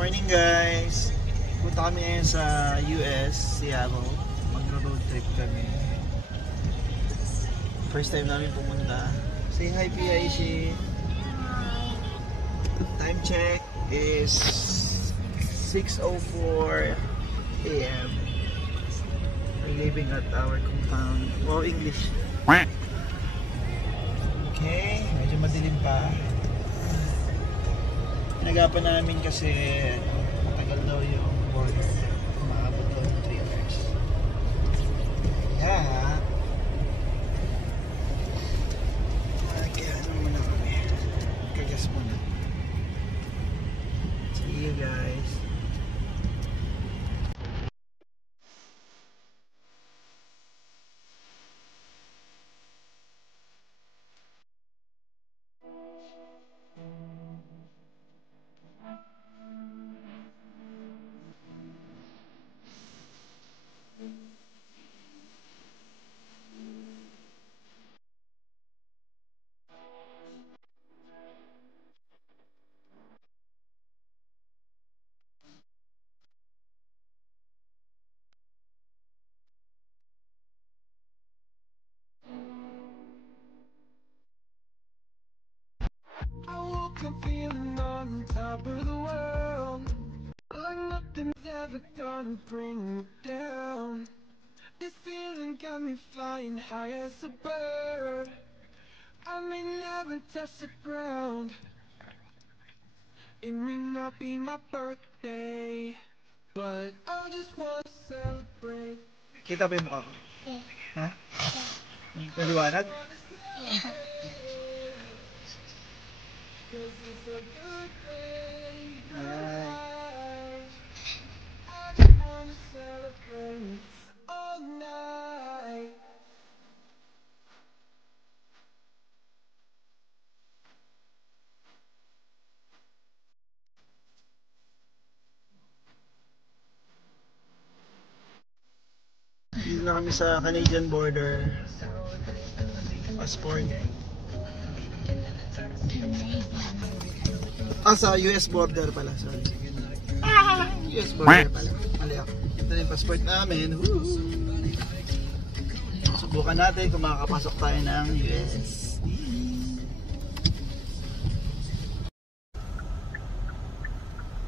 Morning guys! Punta kami ngayon sa US, Seattle. Mag-road trip kami. First time namin pumunta. Say hi PIC! Time check is 6:04 AM. We're leaving at our compound. Wow, English! Okay, medyo madilim pa. Nagapan namin kasi matagal daw yung border. Umaabot daw ng 3 hours. Kaya kaya ano muna kami. Kagas muna. See you guys. I'm feeling on top of the world, like nothing's ever gonna bring me down. This feeling got me flying high as a bird. I may never touch the ground. It may not be my birthday, but I just wanna celebrate. Kita ba yung mukha ko? Ha? Naliwanag? Cause it's a good day. Ay. I just wanna celebrate all night. Dito na kami sa Canadian border. Passport. Sa US border pala, sorry. US border pala. Mali ako. Ito na yung passport namin. Woo! Subukan natin kung makakapasok tayo ng US.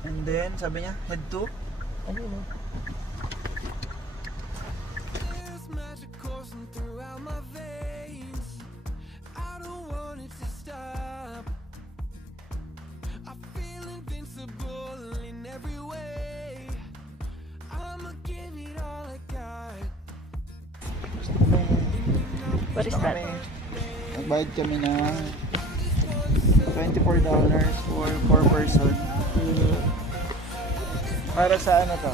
And then, sabi niya, head to? Ano yun? There's magic coursing throughout my veins. I don't want it to stop. I feel invincible in every way. I'ma give it all I got. What is that? Nagbayad kami na $24 for 4 person. Para sa ano to?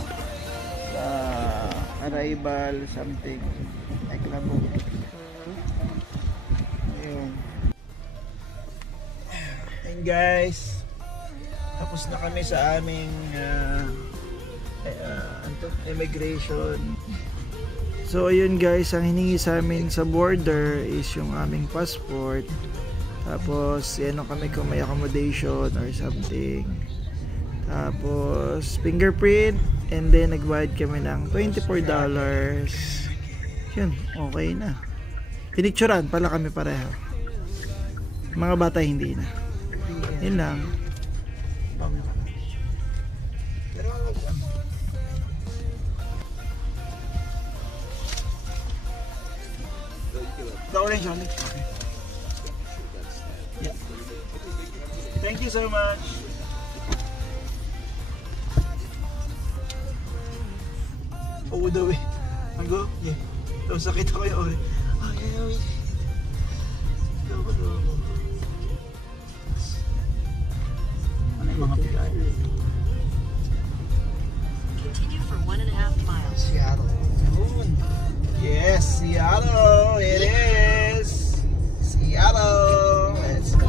Sa arrival something. Like labo. Ayun. And guys, tapos na kami sa aming immigration. So ayun guys, ang hiningi sa amin sa border is yung aming passport. Tapos ano kami kung may accommodation or something. Tapos fingerprint, and then nagbayad kami ng $24. Yun, okay na. Pinicturan pala kami pareho. Mga bata hindi na. Yun lang. The orange only. Okay. Yeah. Thank you so much. Oh, daw eh. Ang go? Yeah. Tapos sakit ako yung orange. Ay, ay, ay. Ano yung mga pigay? Continue for 1.5 miles. Seattle. Yes, Seattle. It is. Seattle. Let's go.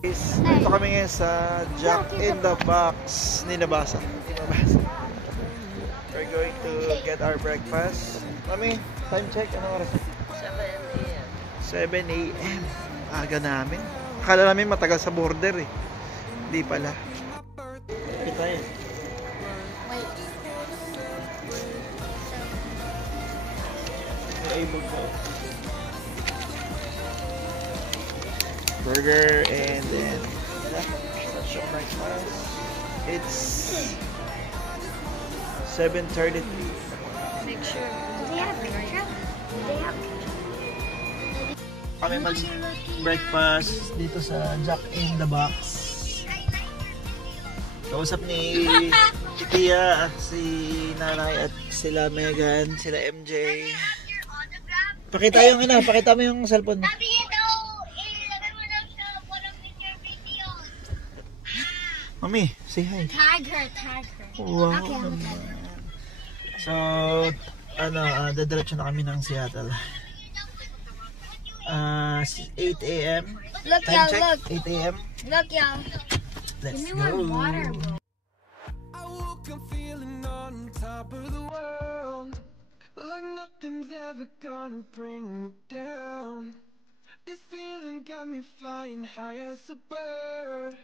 Dito kami ngayon sa Jack in the Box ni Nabasa. We're going to get our breakfast. Mami, time check. Anong oras? 7 AM. Aga namin. Akala namin matagal sa border eh. Hindi pala. Kapit tayo. able to. Burger and then that's your breakfast. It's 7:33. Make sure. Do they have ketchup? Do they have Kami mag-breakfast dito sa Jack in the Box. Kausap ni Tia, si Nanay at sila Megan, sila MJ. Pakita yung pakita mo yung cellphone mo. Sabi niya daw, ilagay mo daw sa bottom picture video. Mami, say hi. Tag her. Wow. Okay, I'm tag her. So, dadiretso na kami ng Seattle. 8 a.m. Look, Time y'all, check, look. 8 a.m. Look, y'all. Let's Give me go. more water, bro. I woke up feeling on top of the world, like nothing's ever gonna bring me down. This feeling got me flying high as a bird.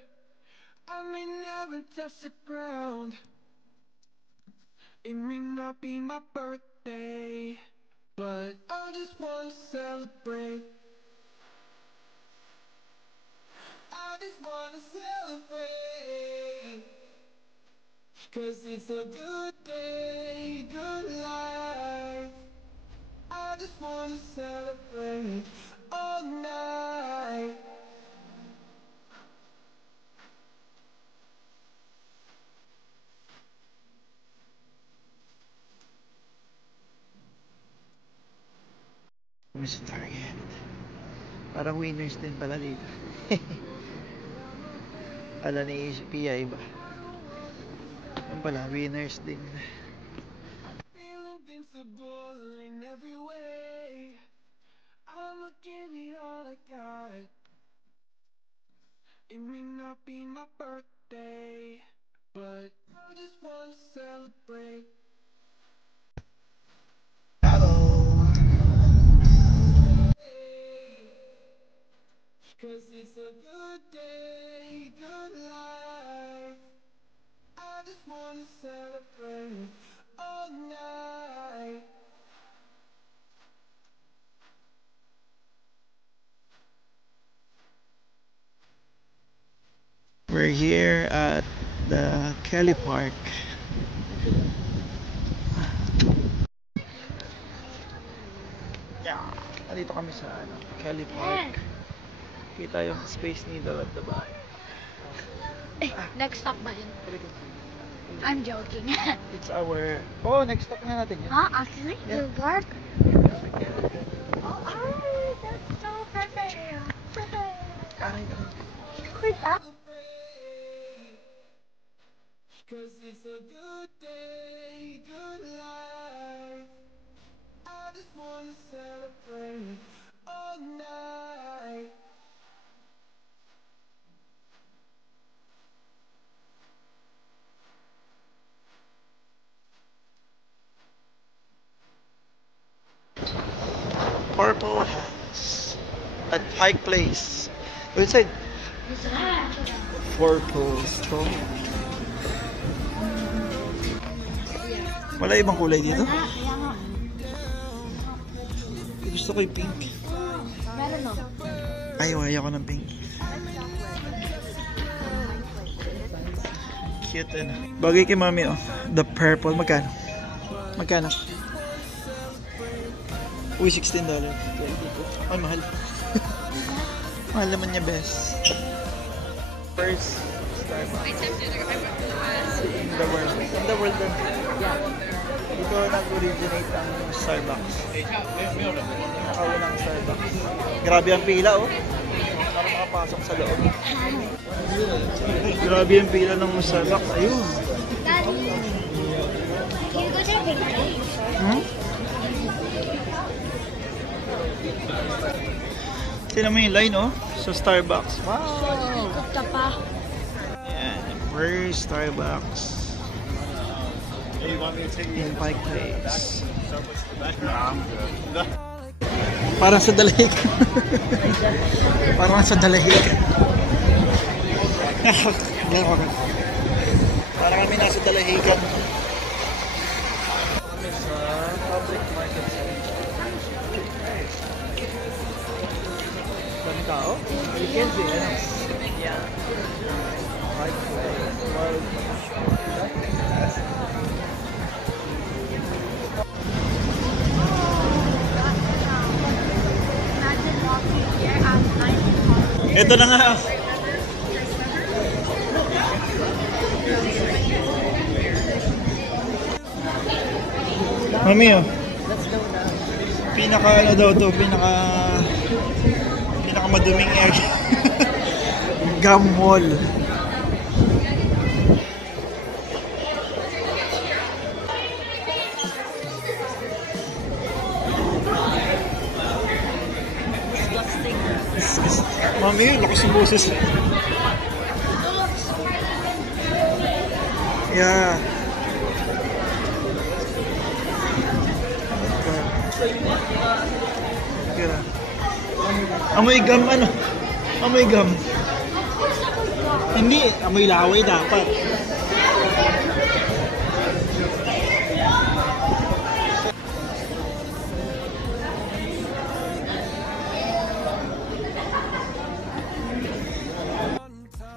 I may never touch the ground. It may not be my birthday, but I just wanna celebrate. I just wanna celebrate. 'Cause it's a good day, good life. I just wanna celebrate all night. Kami sa Target. Parang winners din pala dito. Ala ni Pia iba. Yung pala, winners din. Feel invincible in every way. I'ma give it all I got. It may not be my birthday, but I just wanna celebrate. Cause it's a good day, good life. I just wanna celebrate all night. We're here at the Kelly Park. Yeah. Nandito kami sa Kelly Park. Kita yung Space Needle at the back. Next stop ba yun? I'm joking. It's our... next stop na natin yun. Huh? Actually? Yeah. The park? Yes, we can. That's so perfect. Perfect. Aray. Wait, Cause it's a good day, good life. I just wanna celebrate all night. Purple House at Pike Place. Go inside. Purple store. Wala ibang kulay dito? Gusto ko yung pink. Meron no? Ayaw ko ng pink. Cute Bagay kay mami The purple. Magkano? Uy, $16. Ay, mahal. Mahal naman niya, best. First Starbucks. In the world. In the world din. Dito nag-originate ang Starbucks. Nakaunang Starbucks. Grabe ang pila, para makapasok sa loob. Grabe ang pila ng Starbucks. Ayun. Daddy, can you go to the picture? Tignan mo yung line, sa Starbucks. Wow! Ikot ka pa. Ayan, first Starbucks. In Pike Place. Parang sa Dalahik. Parang sa Dalahik. Parang kami nasa Dalahican. Kami sa Public Market Center. Weekend eh, ano? Yeah. Ito na nga. Mami oh. Pinaka ano daw to, pinaka maduming area. Gum Mall. Mami, lakas ng boses. Yeah. Kira. Amoy gum ano? Amoy gum. Hindi, amoy laway dapat.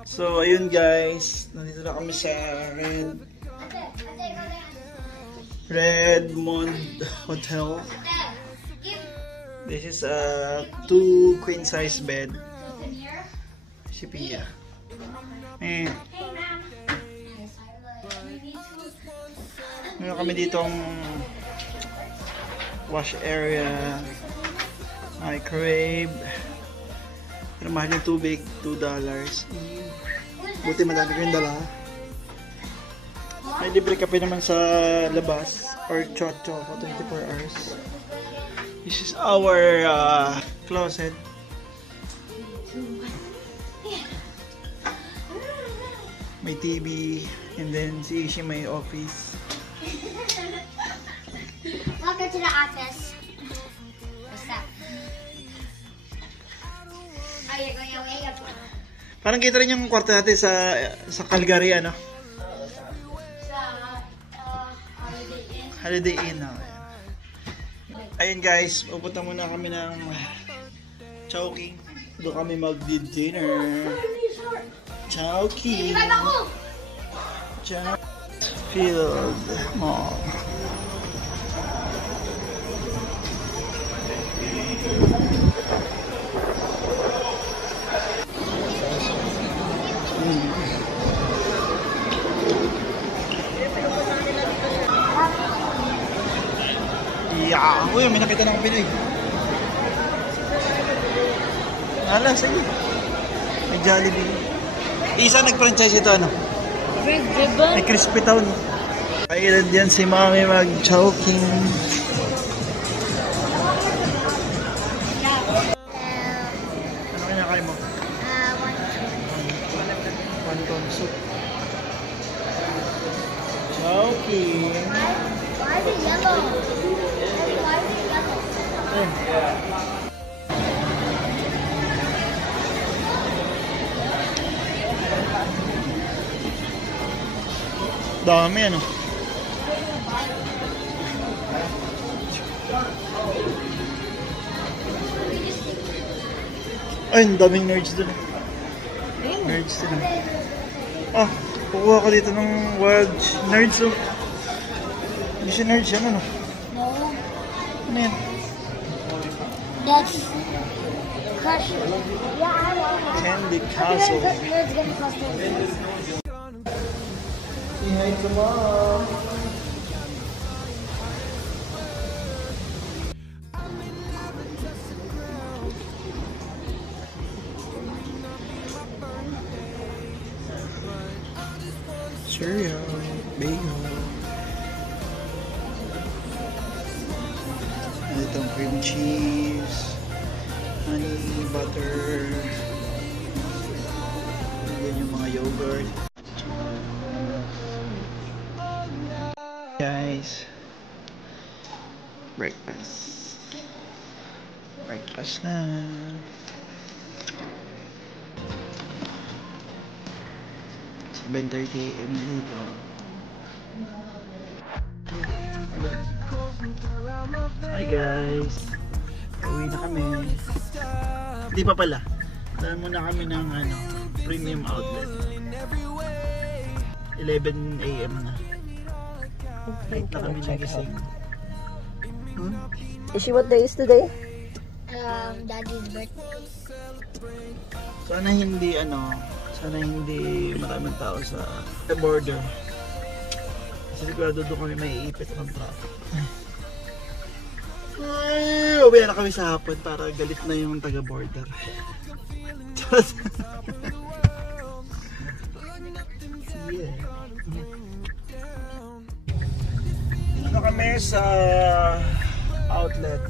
So, ayun guys. Nandito na kami sa Redmond Hotel. This is a 2 queen size bed. Si Pia. Meron kami ditong wash area, microwave. Pero mahal yung tubig, $2. Buti madami ko yung dala. May libre kape naman sa labas or chocho for 24 hours. This is our closet. May TV and then si Ishi may office. Welcome to the office. What's that? Oh, you're going away? Parang kita rin yung kwarto natin sa Calgary, ano? Holiday Inn. Ayun guys, pupunta muna kami ng Chowking. Doon kami mag-dinner. Chowking. Field Mall. Yeah. Uy, may nakita na akong Pinoy. Hala, sige. May Jollibee. Isa nag-franchise ito, ano? May Crispy Town. Kailan dyan si Mami mag-Chowking. Ano kinakain mo? Wonton soup. Chowking. Why is it yellow? Why is it yellow? Dami ano. Ay, ang daming nerds dun. Nerds dun. Ah, kukuha ko dito ng wild nerds oh. Hindi siya nerds yan ano. No. Ano yan? That's Crush. Yeah, I want one. Candy Castle. Nerds gonna cost $10. Say hi to Mom. Cereal, bagel. Itong cream cheese, honey, butter, and then yung mga yogurt. Guys, breakfast na. It's 7:30 AM dito. Hi guys, uwi na kami. Hindi pa pala, Dahil muna kami ng premium outlet. 11 AM na. Late na kami nagising. Ishi, what day is today? Daddy's birthday. Sana hindi maraming tao sa border. Kasi sigurado doon kami may iipit ng traffic. Ay, uwi na kami sa hapon para galit na yung taga-border. Sige. Dito na kami sa outlet.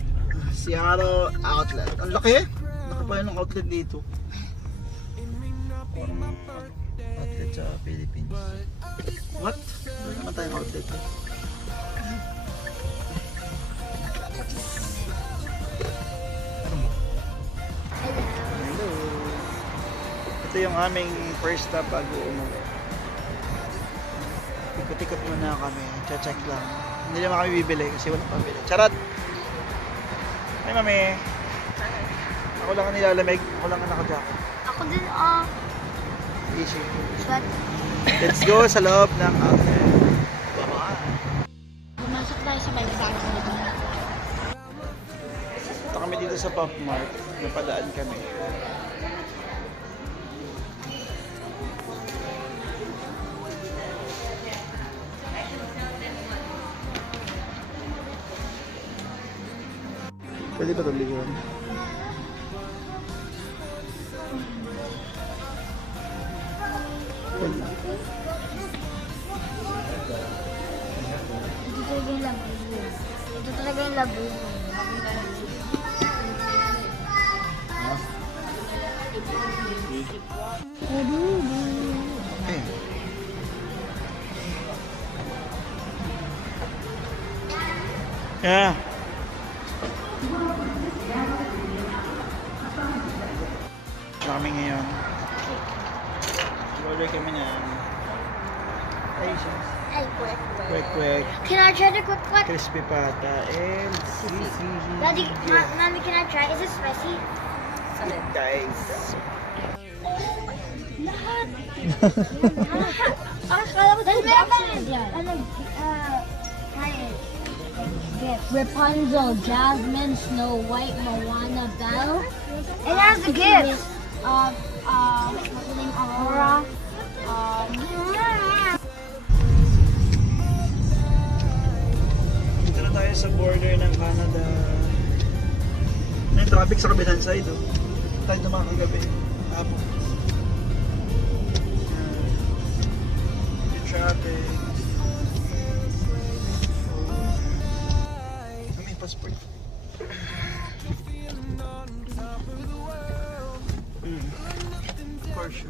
Seattle Outlet. Ang laki! Laki pa yun ng outlet dito. Outlet sa Philippines. What? Wala naman tayong outlet. Hello. Ito yung aming first stop bago umuwi. Ikot-ikot muna kami. Check lang. Hindi naman kami bibili kasi walang pabili. Charot! Hi, mami. Ako lang ang nilalamig. Ako lang ang naka-jacket. Ako din, Easy. sweat. Let's go sa loob ng outlet. Pumasok tayo sa may bago. Punta kami dito sa Pop Mart. Napadaan kami. Pwede ba ito liguan? Pwede. Ito talaga yung labuyo. Okay. Yeah. Kami ngayon. Order kami ng Asians. Ay, quick. Quick. Can I try the quick? Crispy pata and sisig. Daddy, Mommy, can I try? Is it spicy? Guys. Lahat. Akala mo tayo boxes yan. Try it. Rapunzel, Jasmine, Snow White, Moana, Belle. It has the gifts. Aurora. Dito na tayo sa border ng Canada. May traffic sa kabilang side, oh. Tayo naman kagabi. Hapon. Yung traffic. May passport. For sure.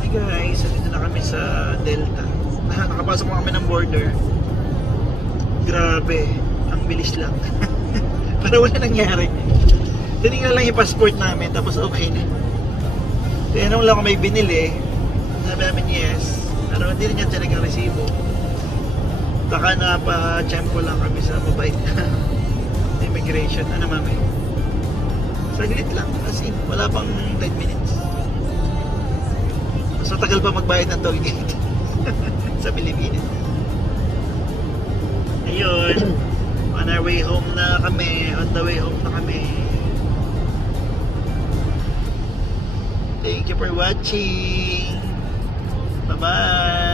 Hi guys, dito na kami sa Delta. Nakapasok na kami ng border. Grabe, ang bilis lang. Pero wala nangyari. Tinignan lang yung passport namin, tapos okay na. Tinanong lang kung may binili. Sabi namin yes. Pero hindi rin niya talagang resibo. Baka napa-tiyempo lang kami sa mabait na immigration. Ano mami? Saglit lang kasi wala pang 10 minutes. Mas matagal pa magbayad ng toll gate sa Pilipinas. Ayun, on our way home na kami. On the way home na kami. Thank you for watching. Bye-bye.